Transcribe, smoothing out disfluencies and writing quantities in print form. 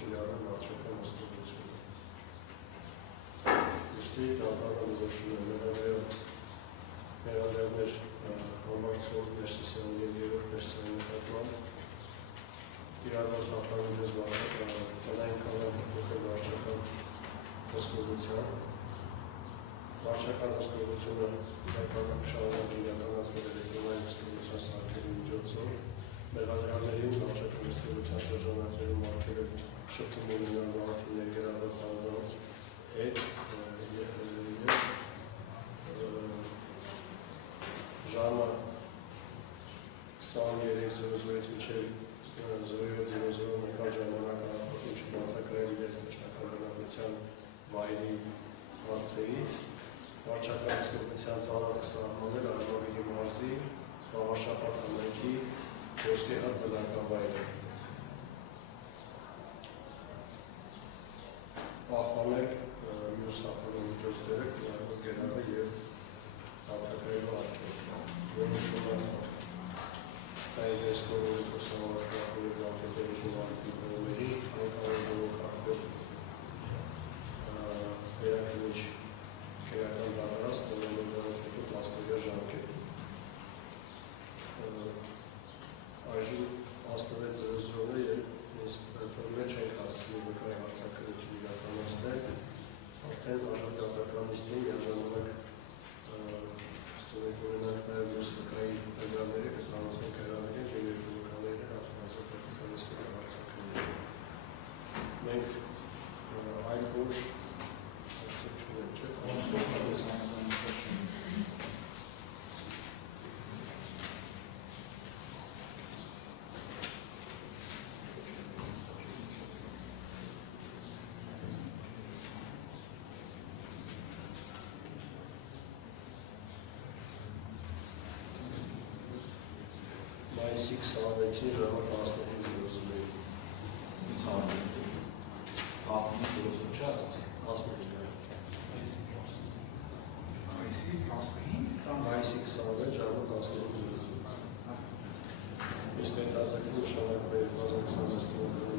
կիրառել վարչական հաստատությունը։ Ուստի դատարանը որոշում է մեղադրյալներ համակցող Ներսիսյանի և երրորդ Ներսիսյանի նկատմամբ իրարված հաղթահարումից տնային կանոն փոխել վարչական հսկողության։ Վարչական հսկողությունը շարունակ իրականացվել էլեկտրոնային հսկողության սարքերի միջոցով, մեղադրյալներին վարչական հսկողության շրջանակներում արգելել շփում ունենալ վարքի ներգրավված անձանց հետ ժամը 23:00-ից մինչև 07:00 մեկալ ժամանակահատվածում չբացակայել իրենց նշանակալ բնակության վայրի հասցեից, վարչական հսկողության տարածք սահմանել Արժանավիրի մարզի Վաղաշապատ համայնքի Ոսկեհատ բնակավայրը, պահպանել մյուս հաղթահարում միջոցները կիրառված գերարը և բացակայելու արգելք։ Որոշումը Կային դեսկորովի կուրսավորաստիակների ժամկետերի հիվանդի կողմերի անկարողորոք ակտոր վերակնիչ կերական դարարած տնելով դրանց հետո 10-օրյա ժամկետ։ Այժմ 16:00-ը և մեզ չենք հասցնի վկայի հարցակրություն իրականացնել, արդեն արժանապատական նիստին միաժամանակ ստորենք ունենանք նաև մյուս վկայի հրավերները կծանոթենք հրավերին և երկու վկաները արժանապատական նիստի հարցակրները։ Մենք այլ ոչ հարցեր չունենք, չէ՞։ Մայիսի 26-ին ժամը 15:00-ին։ Ինչ հարցեր։ 15:00 չի ասացիք։ 15:00։ Մայիսի 26 ժամը 15:00։ Իսկ այդ ազգի նշանակվել 2026 թվականի